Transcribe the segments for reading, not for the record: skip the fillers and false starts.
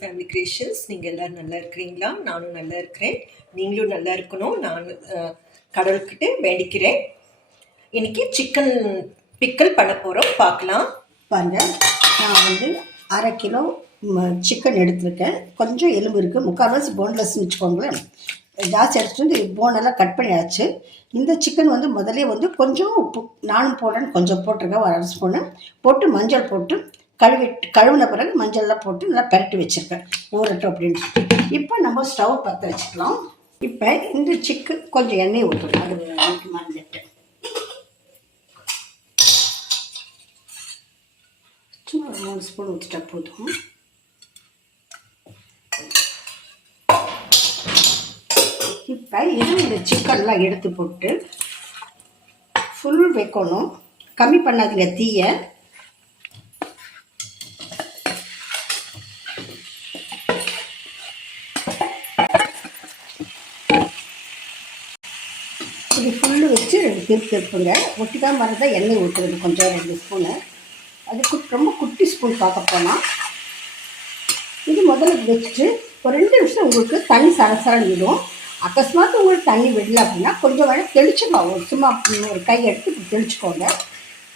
Family creations. நீங்கள் எல்லோரும் நல்லா இருக்கிறீங்களா? நானும் நல்லா இருக்கிறேன். நீங்களும் நல்லா இருக்கணும் நான் கடவுள்கிட்ட வேண்டிக்கிறேன். இன்றைக்கி சிக்கன் பிக்கல் பண்ண போகிறோம், பார்க்கலாம். பாருங்கள், நான் வந்து 1/2 கிலோ சிக்கன் எடுத்துருக்கேன். கொஞ்சம் எலும்பு இருக்குது, 3/4 போன்லெஸ்ன்னு வச்சுக்கோங்களேன். ஜாஸ்தி எடுத்துகிட்டு வந்து போனெல்லாம் கட் பண்ணியாச்சு. இந்த சிக்கன் வந்து முதலே வந்து கொஞ்சம் உப்பு நானும் போடுறேன்னு கொஞ்சம் போட்டிருக்கேன், 1/2 ஸ்பூனு போட்டு மஞ்சள் போட்டு கழுவின பிறகு மஞ்சள்லாம் போட்டு நல்லா பரட்டி வச்சுருக்கேன் ஊறட்டும் அப்படின்ட்டு. இப்போ நம்ம ஸ்டவ் பற்ற வச்சுக்கலாம். இப்போ இந்த சிக்கன் கொஞ்சம் எண்ணெய் ஊற்றணும், அது மறந்துட்டு சும்மா ஒரு 3 ஸ்பூன் ஊற்றிட்டா போதும். இப்போ இந்த சிக்கன்லாம் எடுத்து போட்டு ஃபுல் வைக்கணும், கம்மி பண்ணாதீங்க தீயை. இது ஃபுல்லு வச்சு திருப்புங்க. ஒட்டிக்காமல் வரதான் எண்ணெய் ஊற்றுறது கொஞ்சம் 2 ஸ்பூனு. அது ரொம்ப குட்டி ஸ்பூன் பார்க்க போனால் இது முதல்ல வச்சுட்டு ஒரு 2 நிமிஷம் உங்களுக்கு தண்ணி சரசரன்னு விடும். அக்கஸ்மாத்து உங்களுக்கு தண்ணி விடல அப்படின்னா கொஞ்சம் வேலை தெளிச்சுக்கலாம். ஒரு சும்மா ஒரு கை எடுத்து இப்படி தெளிச்சுக்கோங்க.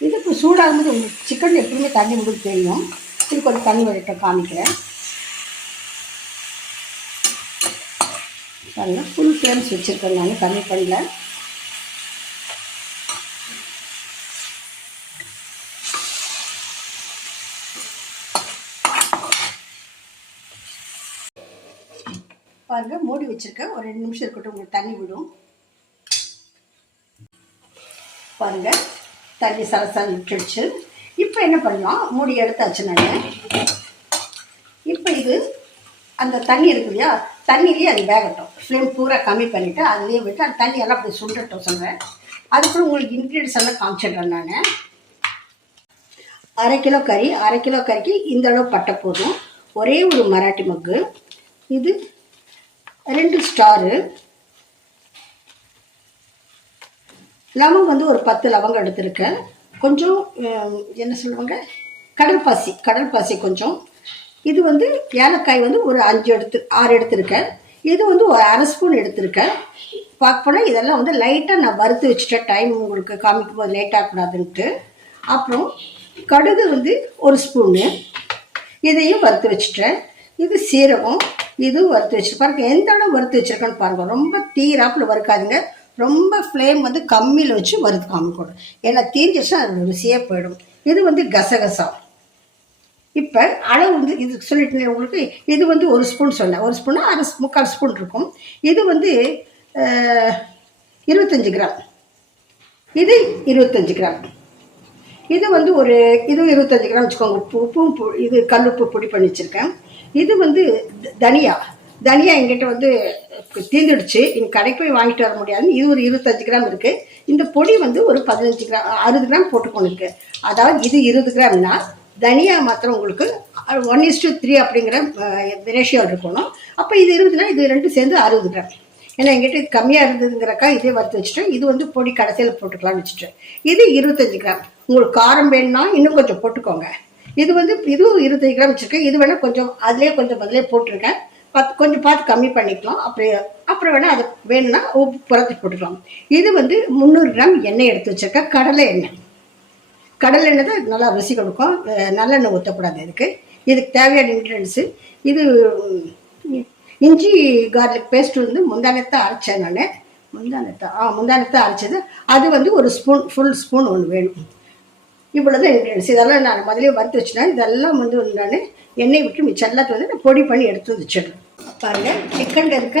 இது இப்போ சூடாகும்போது உங்களுக்கு சிக்கன் எப்பவுமே தண்ணி விடும் தெரியும். இது கொஞ்சம் தண்ணி விட காமிக்கிறேன் பாருங்கள். ஃபுல் ஃப்ளேம்ஸ் வச்சுருக்கேன், நான் கம்மி பண்ணல. பாருங்கள், மூடி வச்சுருக்கேன். ஒரு 2 நிமிஷம் இருக்கட்டும், உங்களுக்கு தண்ணி விடும். பாருங்கள், தண்ணி சலசலம் விட்டுடுச்சு. இப்போ என்ன பண்ணலாம், மூடி எடுத்தாச்சு நான். இப்போ இது அந்த தண்ணி இருக்கு இல்லையா, தண்ணியிலேயே அது வேகட்டும். ஃப்ளேம் பூரா கம்மி பண்ணிவிட்டு அதுலேயே விட்டு அந்த தண்ணியெல்லாம் அப்படி சுண்டட்டும் சொல்கிறேன். அதுக்குள்ள உங்களுக்கு இன்க்ரீடியன்ஸ் எல்லாம் காமிச்சிடுறேன் நான். 1/2 கிலோ கறி, 1/2 கிலோ கறிக்கு இந்த அளவு பட்டை போதும். ஒரே ஒரு மராட்டி மக்கு, இது 2 ஸ்டாரு, லவங்கம் வந்து ஒரு 10 லவங்கம் எடுத்திருக்கேன். கொஞ்சம் என்ன சொல்லுவாங்க, கடல் பாசி கொஞ்சம். இது வந்து ஏலக்காய் வந்து ஒரு 6 எடுத்திருக்கேன். இது வந்து ஒரு 1/2 ஸ்பூன் எடுத்திருக்கேன். பார்க்க போனால் இதெல்லாம் வந்து லைட்டாக நான் வறுத்து வச்சுட்டேன், டைம் உங்களுக்கு காமிக்கும் போது லேட் ஆகக்கூடாதுன்ட்டு. அப்புறம் கடுகு வந்து 1 ஸ்பூனு, இதையும் வறுத்து வச்சுட்டேன். இது சீரகம், இதுவும் வறுத்து வச்சுட்டு பாருங்க. எந்த அளவு வறுத்து வச்சுருக்கேன்னு பாருங்கள். ரொம்ப தீராப்பில் வறுக்காதுங்க, ரொம்ப ஃப்ளேம் வந்து கம்மியில் வச்சு வறுத்து காமிக்கணும். ஏன்னா தீஞ்சிச்சுன்னா அது ருசியாக போயிடும். இது வந்து கசகசா. இப்போ அளவு வந்து இது சொல்லிட்டு உங்களுக்கு, இது வந்து 1 ஸ்பூன் சொன்னேன். 1 ஸ்பூன்னா 3/4 ஸ்பூன் இருக்கும். இது வந்து 25 கிராம், இது 25 கிராம். இது வந்து இது 25 கிராம் வச்சுக்கோங்க. உப்பும் இது கல்லுப்பு பொடி பண்ணி வச்சுருக்கேன். இது வந்து தனியா எங்கிட்ட வந்து தீர்ந்துடுச்சு, இங்கே கடைக்கு போய் வாங்கிட்டு வர முடியாது. இது ஒரு 25 கிராம் இருக்குது. இந்த பொடி வந்து ஒரு 15 கிராம் 60 கிராம் போட்டுக்கொண்டு இருக்குது. அதாவது இது 20 கிராம்னா தனியா மாத்திரம் உங்களுக்கு 1:3 அப்படிங்கிற ரேஷியோ இருக்கணும். அப்போ இது 20 இது 2 சேர்ந்து 60 கிராம். ஏன்னா எங்கிட்ட இது கம்மியாக இருந்ததுங்கிறக்கா இதே வறுத்து வச்சுட்டேன். இது வந்து பொடி கடைசியில் போட்டுக்கலாம்னு வச்சுட்டேன். இது 25 கிராம். உங்களுக்கு காரம் வேணும்னா இன்னும் கொஞ்சம் போட்டுக்கோங்க. இது வந்து இதுவும் 25 கிராம் வச்சுருக்கேன். இது வேணால் கொஞ்சம் அதிலே கொஞ்சம் பதிலே போட்டிருக்கேன். கொஞ்சம் பார்த்து கம்மி பண்ணிக்கலாம். அப்புறம் வேணால் அது வேணும்னா உப்பு புரத்தி போட்டுக்கலாம். இது வந்து 300 கிராம் எண்ணெய் எடுத்து வச்சுருக்கேன். கடலை எண்ணெய் தான் நல்லா ருசி கொடுக்கும், நல்லெண்ணெய் ஊற்றக்கூடாது. இதுக்கு தேவையான இன்க்ரீடியன்ஸு. இது இஞ்சி கார்லிக் பேஸ்ட் வந்து முந்தானத்தை அரைச்சேன் நான். முந்தானத்தை அரைச்சது. அது வந்து 1 ஸ்பூன், ஃபுல் ஸ்பூன் ஒன்று வேணும். இவ்வளோதான் இன்க்ரீடியன்ஸ். இதெல்லாம் நான் முதலே வறுத்து வச்சுட்டேன். இதெல்லாம் வந்து நான் எண்ணெய் விட்டு மிச்சம் எல்லாத்தையும் வந்து நான் பொடி பண்ணி எடுத்து வச்சிடுறேன். பாருங்கள், சிக்கனில் இருக்க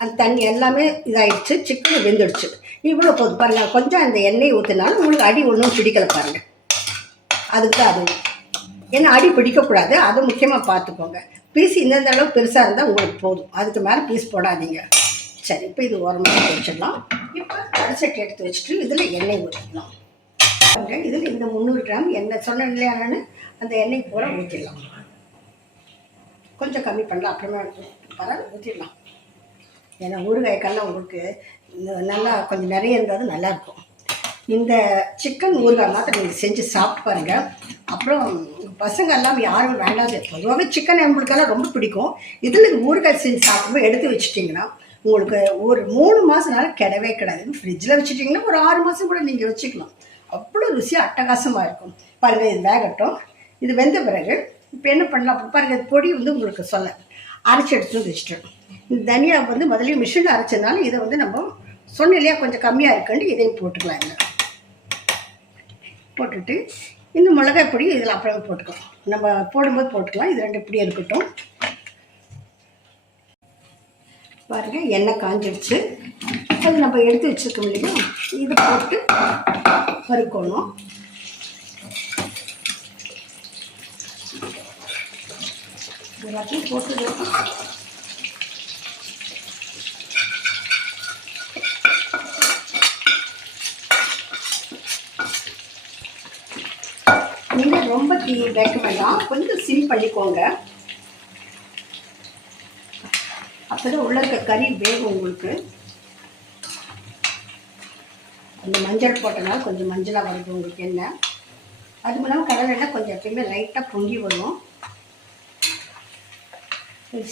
அந்த தண்ணி எல்லாமே இதாகிடுச்சு, சிக்கன் வெந்துடுச்சு. இவ்வளோ போதும் பாருங்கள். கொஞ்சம் அந்த எண்ணெய் ஊற்றினாலும் உங்களுக்கு அடி ஒன்றும் பிடிக்கலை பாருங்கள். அதுக்கு தான் அது, ஏன்னா அடி பிடிக்கக்கூடாது, அதை முக்கியமாக பார்த்துக்கோங்க. பீஸ் இந்தந்த அளவு பெருசாக இருந்தால் உங்களுக்கு போதும், அதுக்கு மேலே பீஸ் போடாதீங்க. சரி, இப்போ இது ஓரமாக வச்சிடலாம். இப்போ கடைசட்டி எடுத்து வச்சுட்டு இதில் எண்ணெய் ஊற்றிக்கலாம். இதில் இந்த 300 கிராம் எண்ணெய் சொன்ன இல்லையானு அந்த எண்ணெய் போல ஊற்றிடலாம். கொஞ்சம் கம்மி பண்ணலாம், அப்புறமா பரவாயில்ல ஊற்றிடலாம். ஏன்னா ஊறுகாய்க்கெல்லாம் உங்களுக்கு நல்லா கொஞ்சம் நிறைய இருந்தால் நல்லாயிருக்கும். இந்த சிக்கன் ஊறுகாய் மாத்திரம் நீங்கள் செஞ்சு சாப்பிட்டு பாருங்கள், அப்புறம் பசங்க எல்லாம் யாரும் வேண்டாது, பொதுவாகவே சிக்கன் நம்மளுக்கெல்லாம் ரொம்ப பிடிக்கும். இதில் ஊறுகாய் செஞ்சு சாப்பிடும்போது எடுத்து வச்சுட்டிங்கன்னா உங்களுக்கு ஒரு 3 மாதம்னால கிடவே கிடாது. ஃப்ரிட்ஜில் வச்சுட்டிங்கன்னா ஒரு 6 மாதம் கூட நீங்கள் வச்சுக்கலாம். அவ்வளோ ருசியாக அட்டகாசமாக இருக்கும். பாருங்கள், இது வேகட்டும். இது வெந்த பிறகு இப்போ என்ன பண்ணலாம் அப்படின்னு பாருங்கள். பொடி வந்து உங்களுக்கு சொல்ல அரைச்சி எடுத்து வச்சுட்டோம். இந்த தனியா வந்து முதல்ல மிஷினில் அரைச்சதுனால இதை வந்து நம்ம சொன்ன இல்லையா கொஞ்சம் கம்மியாக இருக்குன்னு இதையும் போட்டுக்கலாம். இதில் போட்டுட்டு இந்த மிளகாய் பொடி இதில் அப்புறமே போட்டுக்கலாம். நம்ம போடும்போது போட்டுக்கலாம். இது 2 இப்படியே இருக்கட்டும். பாருங்கள், எண்ணெய் காஞ்சிடுச்சு. அது நம்ம எடுத்து வச்சுருக்கோம் இல்லையா, இதை போட்டு வறுக்கணும். எல்லாத்தையும் போட்டு நீங்கள் ரொம்ப தீ வைக்க வேண்டாம், கொஞ்சம் சிம் பண்ணிக்கோங்க. அப்போதான் உள்ள இருக்க கறி வேகும் உங்களுக்கு. அந்த மஞ்சள் போட்டனால கொஞ்சம் மஞ்சளாக வருது உங்களுக்கு எண்ணெய். அது மூலமாக கடலை எண்ணெய் கொஞ்சம் எப்பயுமே லைட்டாக பொங்கி வரும்.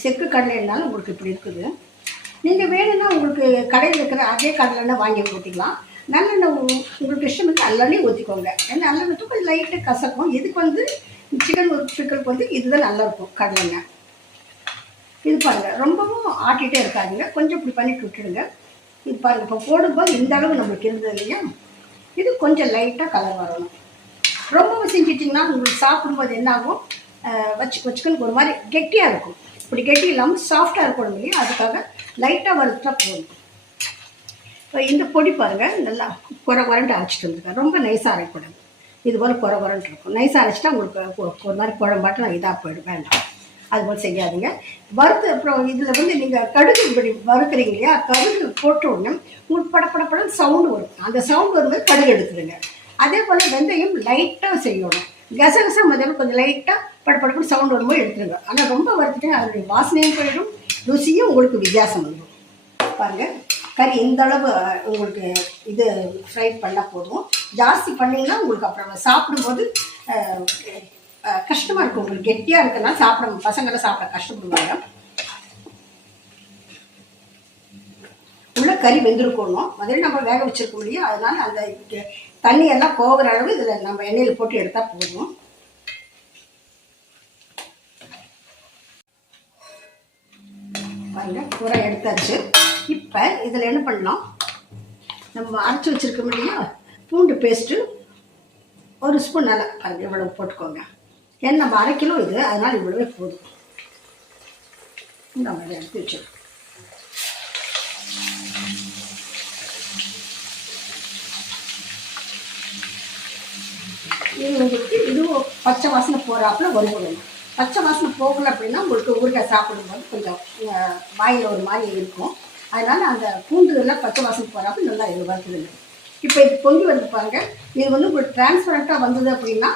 செக்கு கடலை எண்ணாலும் உங்களுக்கு இப்படி இருக்குது. நீங்கள் வேணும்னா உங்களுக்கு கடையில் இருக்கிற அதே கடலை எண்ணெய் வாங்கி ஊற்றிக்கலாம். நல்லெண்ணெய் உங்களுக்கு இஷ்டம் வந்து நல்லெண்ணெய் ஊற்றிக்கோங்க. ஏன்னா நல்லெண்ணெய் கொஞ்சம் லைட்டாக கசக்கும். இதுக்கு வந்து சிக்கன் பிக்கலுக்கு வந்து இதுதான் நல்லாயிருக்கும் கடலெண்ணெய். இது பாருங்கள், ரொம்பவும் ஆட்டிகிட்டே இருக்காதுங்க, கொஞ்சம் இப்படி பண்ணிட்டு விட்டுடுங்க. இது பாருங்கள், இப்போ போடும்போது இந்த அளவு நம்மளுக்கு இருந்தது இல்லையா, இது கொஞ்சம் லைட்டாக கலர் வரணும். ரொம்பவும் செஞ்சிட்டிங்கன்னா உங்களுக்கு சாப்பிடும்போது என்னாகும், வச்சுக்கணுக்கு ஒரு மாதிரி கெட்டியாக இருக்கும். இப்படி கெட்டி இல்லாமல் சாஃப்டாக இருக்கணும் இல்லையா, அதுக்காக லைட்டாக வறுத்தா போதும். இப்போ இந்த பொடி பாருங்கள், நல்லா குறண்டு அரைச்சிட்டு வந்துருக்கேன். ரொம்ப நைஸாக அரைக்கூடாது, இது போல் குறண்டு இருக்கும். நைஸாக அரைச்சிட்டா உங்களுக்கு ஒரு மாதிரி குழம்பாட்டம் இதாக போயிடும், வேண்டாம். அதுபோல் செய்யாதீங்க. வறுத்து அப்புறம் இதில் வந்து நீங்கள் கடுகு இப்படி வறுக்கிறீங்க இல்லையா, கடுகு போட்ட உடனே உங்களுக்கு படப்படப்படம் சவுண்டு வரும். அந்த சவுண்டு வரும்போது கடுகு எடுத்துடுங்க. அதே போல் வெந்தயம் லைட்டாக செய்யணும். கசகசா முதல்ல கொஞ்சம் லைட்டாக படப்படப்பட சவுண்டு வரும்போது எடுத்துருங்க. ஆனால் ரொம்ப வறுத்துட்டேன் அதனுடைய வாசனையும் போயிடும், ருசியும் உங்களுக்கு வித்தியாசம் வந்துடும். பாருங்கள், கறி இந்த அளவு உங்களுக்கு இது ஃப்ரை பண்ணால் போதும். ஜாஸ்தி பண்ணிங்கன்னா உங்களுக்கு அப்புறம் சாப்பிடும்போது கஷ்டமாக இருக்கும். உங்களுக்கு கெட்டியாக இருக்குன்னா பசங்களாம் சாப்பிட கஷ்டப்படுவாங்க. உள்ள கறி வெந்திருக்கணும். முதல்ல நம்ம வேக வச்சிருக்க முடியும். அதனால அந்த தண்ணியெல்லாம் போகிற அளவு இதில் நம்ம எண்ணெயில் போட்டு எடுத்தால் போதும். பாருங்க, பூரா எடுத்தாச்சு. இப்போ இதில் என்ன பண்ணலாம், நம்ம அரைச்சி வச்சுருக்க இல்லையா பூண்டு பேஸ்ட்டு 1 ஸ்பூன் நல்லா பாருங்கள் இவ்வளவு போட்டுக்கோங்க. ஏன்னா நம்ம 1/2 கிலோ இது, அதனால் இவ்வளவே போதும். நம்ம இதை எடுத்து வச்சிருக்கோம். இது உங்களுக்கு இதுவும் பச்சை வாசனை போகிறாப்புல வரும்போது, பச்சை வாசனை போகலை அப்படின்னா உங்களுக்கு ஊறுகாய் சாப்பிடும்போது கொஞ்சம் வாயில் ஒரு மாதிரி இருக்கும். அதனால் அந்த பூண்டு எல்லாம் பச்சை வாசனை போகிறாப்புல நல்லா இது வருதுங்க. இப்போ இது பொங்கி வந்து பாருங்கள், இது வந்து உங்களுக்கு டிரான்ஸ்பரண்ட்டாக வந்தது அப்படின்னா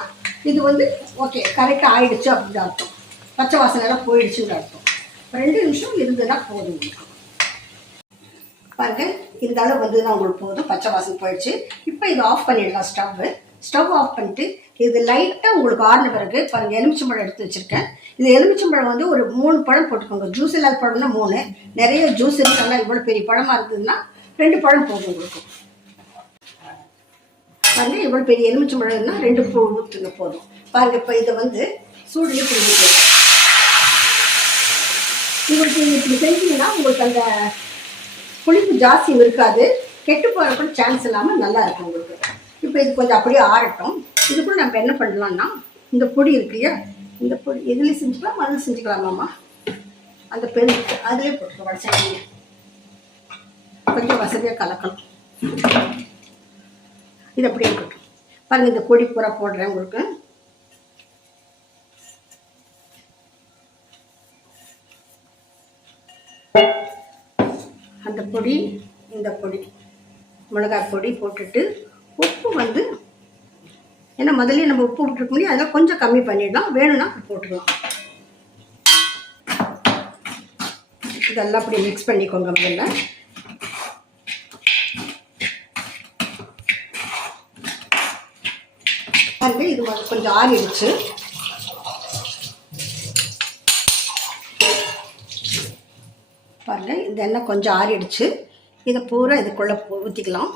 இது வந்து ஓகே கரெக்டாக ஆயிடுச்சு அப்படின்னு அர்த்தம். பச்சை வாசனை எல்லாம் போயிடுச்சுன்னு அர்த்தம். 2 நிமிஷம் இருந்ததுன்னா போதும் உங்களுக்கு. பாருங்கள், இந்த அளவு வந்ததுன்னா உங்களுக்கு போதும், பச்சை வாசனை போயிடுச்சு. இப்போ இது ஆஃப் பண்ணிடலாம். ஸ்டவ் ஆஃப் பண்ணிட்டு இது லைட்டாக உங்களுக்கு ஆறின பிறகு பாருங்கள், எலுமிச்சம்பழம் எடுத்து வச்சுருக்கேன். இது எலுமிச்சம்பழம் வந்து ஒரு 3 பழம் போட்டுக்கோங்க. ஜூஸ் இல்லாத பழம்னா 3, நிறைய ஜூஸ் இருந்து நல்லா இவ்வளோ பெரிய பழமாக இருந்ததுன்னா 2 பழம் போதும் உங்களுக்கு. பாருங்கள், இவ்வளோ பெரிய எலுமிச்சம்பழம் இருந்தால் 2 பூ ஊற்றுங்க போதும். பாருங்கள், இப்போ இதை வந்து சூடுலேயே பிடிக்கும். உங்களுக்கு இப்படி செஞ்சீங்கன்னா உங்களுக்கு அந்த புளிப்பு ஜாஸ்தியும் இருக்காது, கெட்டு போகிற கூட சான்ஸ் இல்லாமல் நல்லா இருக்கும் உங்களுக்கு. இப்போ இது கொஞ்சம் அப்படியே ஆறட்டும். இது கூட நம்ம என்ன பண்ணலாம்னா, இந்த பொடி இருக்கு இல்லையா, இந்த பொடி எதுலேயும் செஞ்சுக்கலாம், அதில் செஞ்சுக்கலாமாம்மா. அந்த பெண் அதிலே போட்டு வடச்சட்டி கொஞ்சம் வசதியாக கலக்கணும். இது அப்படியே இருக்கட்டும். பாருங்கள், இந்த பொடி பூரா போடுறேன் உங்களுக்கு. அந்த பொடி, இந்த பொடி மிளகாய் பொடி போட்டுட்டு உப்பு வந்து ஏன்னா முதல்ல நம்ம உப்பு விட்டுருக்க முடியும், அதெல்லாம் கொஞ்சம் கம்மி பண்ணிடலாம், வேணும்னா போட்டுக்கலாம். இதெல்லாம் அப்படி மிக்ஸ் பண்ணிக்கோங்க முதல்ல. பாருங்க இது கொஞ்சம் ஆறிடுச்சு. பாருங்க இந்த எண்ணெய் கொஞ்சம் ஆறிடுச்சு. இதை பூரா இதுக்குள்ளே ஊற்றிக்கலாம்.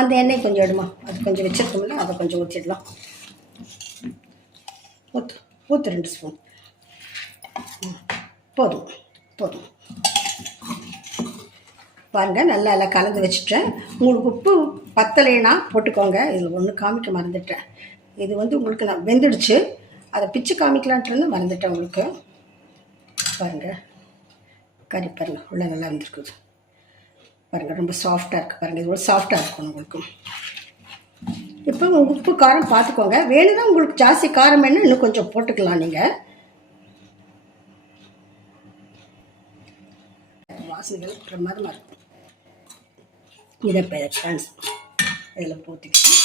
அந்த எண்ணெய் கொஞ்சம் எடுமா, அது கொஞ்சம் வச்சிருக்கோம்ல, அதை கொஞ்சம் ஊற்றிடலாம். ஊற்று 2 ஸ்பூன் போதும் போதும். பாருங்கள் நல்லா எல்லாம் கலந்து வச்சுட்டேன். உங்களுக்கு உப்பு பத்தலைன்னா போட்டுக்கோங்க. இதில் ஒன்று காமிக்க மறந்துட்டேன். இது உங்களுக்கு நான் வெந்துடுச்சு, அதை பிச்சு காமிக்கலான்ட்டு மறந்துட்டேன் உங்களுக்கு. பாருங்கள் கறி பாருங்கள் உள்ள நல்லா இருந்துருக்குது பாருங்கள், ரொம்ப சாஃப்டாக இருக்குது பாருங்கள். இது சாஃப்டாக இருக்கும் உங்களுக்கு. இப்போ உப்பு காரம் பார்த்துக்கோங்க. வேணும்னா உங்களுக்கு ஜாஸ்தி காரம் வேணும் இன்னும் கொஞ்சம் போட்டுக்கலாம் நீங்கள். வாசனைகள் பிரமாதமாக இருக்கும். இதை ஃப்ரெண்ட்ஸ் இதில் போட்டுக்கலாம்.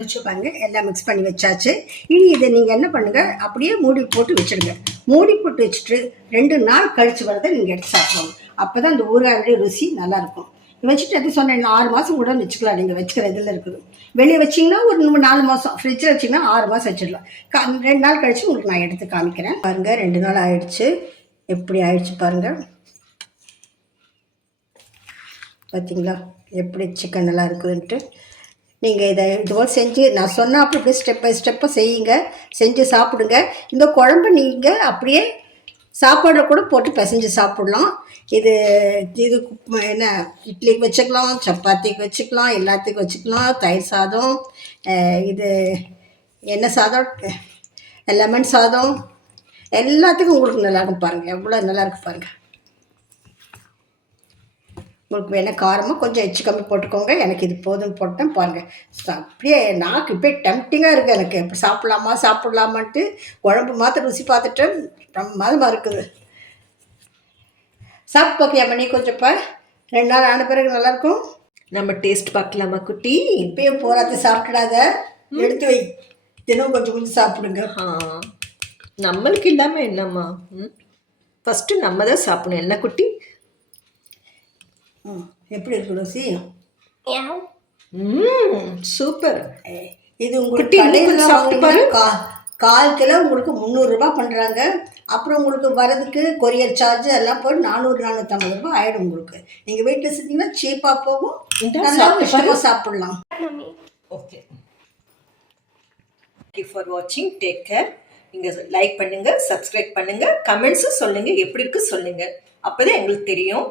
வச்சுப்பாங்க எல்லாம் மிக்ஸ் பண்ணி வச்சாச்சு. இனி இதை நீங்கள் என்ன பண்ணுங்கள், அப்படியே மூடி போட்டு வச்சுடுங்க. மூடி போட்டு வச்சுட்டு 2 நாள் கழித்து வரதை நீங்கள் எடுத்து சாப்பிடுவோம். அப்போ தான் இந்த ஊறுகாயோடைய ருசி நல்லாயிருக்கும். வச்சுட்டு அது சொன்னேன் 6 மாதம் கூட வச்சுக்கலாம். நீங்கள் வச்சுக்கிற இதில் இருக்குது. வெளியே வச்சிங்கன்னா ஒரு 4 மாதம், ஃப்ரிட்ஜில் வச்சிங்கன்னா 6 மாதம் வச்சிடலாம். 2 நாள் கழித்து உங்களுக்கு நான் எடுத்து காமிக்கிறேன். பாருங்கள் 2 நாள் ஆயிடுச்சு. எப்படி ஆயிடுச்சு பாருங்கள். பார்த்தீங்களா எப்படி சிக்கன் நல்லா இருக்குதுன்ட்டு. நீங்கள் இதை இதுபோல் செஞ்சு நான் சொன்னால் அப்படி ஸ்டெப் பை ஸ்டெப்பாக செய்யுங்க, செஞ்சு சாப்பிடுங்க. இந்த குழம்பு நீங்கள் அப்படியே சாப்பாடில் கூட போட்டு பிசைஞ்சு சாப்பிட்லாம். இது என்ன இட்லிக்கு வச்சுக்கலாம், சப்பாத்திக்கு வச்சுக்கலாம், எல்லாத்துக்கும் வச்சுக்கலாம். தயிர் சாதம், இது என்ன சாதம், லெமன் சாதம், எல்லாத்துக்கும் உங்களுக்கு நல்லாயிருக்கும் பாருங்கள். எவ்வளோ நல்லாயிருக்கு பாருங்கள். உங்களுக்கு வேணால் காரமாக கொஞ்சம் எச்சு கம்மி போட்டுக்கோங்க. எனக்கு இது போதும் போட்டேன் பாருங்கள். அப்படியே நாக்கு இப்போயே டெம்ப்டிங்காக இருக்குது எனக்கு. எப்படி சாப்பிட்லாமான்ட்டு குழம்பு மாத்திரம் ருசி பார்த்துட்டேன். பிரமாதமாக இருக்குது. சாப்பிட்டு பார்ப்பியாம்மா நீ கொஞ்சம்? இப்போ 2 நாள் ஆன பிறகு நல்லாயிருக்கும். நம்ம டேஸ்ட் பார்க்கலாமா குட்டி? இப்பயும் போராத்த சாப்பிடாத, எடுத்து வை. தினம் கொஞ்சம் கொஞ்சம் சாப்பிடுங்க. நம்மளுக்கு இல்லாமல் என்னம்மா? ஃபஸ்ட்டு நம்ம தான் சாப்பிடணும் என்ன குட்டி? எப்படி இருக்கு ருசி? சூப்பர். இது உங்களுக்கு சாப்பிட்டு 1/4 கிலோ உங்களுக்கு 300 ரூபாய் பண்ணுறாங்க. அப்புறம் உங்களுக்கு வரதுக்கு கொரியர் சார்ஜ் எல்லாம் போய் 400-450 ரூபாய் ஆகிடும் உங்களுக்கு. நீங்கள் வீட்டில் செஞ்சீங்கன்னா சீப்பாக போகும், நல்லா இஷ்டமாக சாப்பிட்லாம். ஓகே, தேங்க்யூ ஃபார் வாட்சிங். Take care. நீங்கள் லைக் பண்ணுங்கள், சப்ஸ்கிரைப் பண்ணுங்கள், கமெண்ட்ஸும் சொல்லுங்கள், எப்படி இருக்கு சொல்லுங்கள். அப்போ தான் எங்களுக்கு தெரியும்.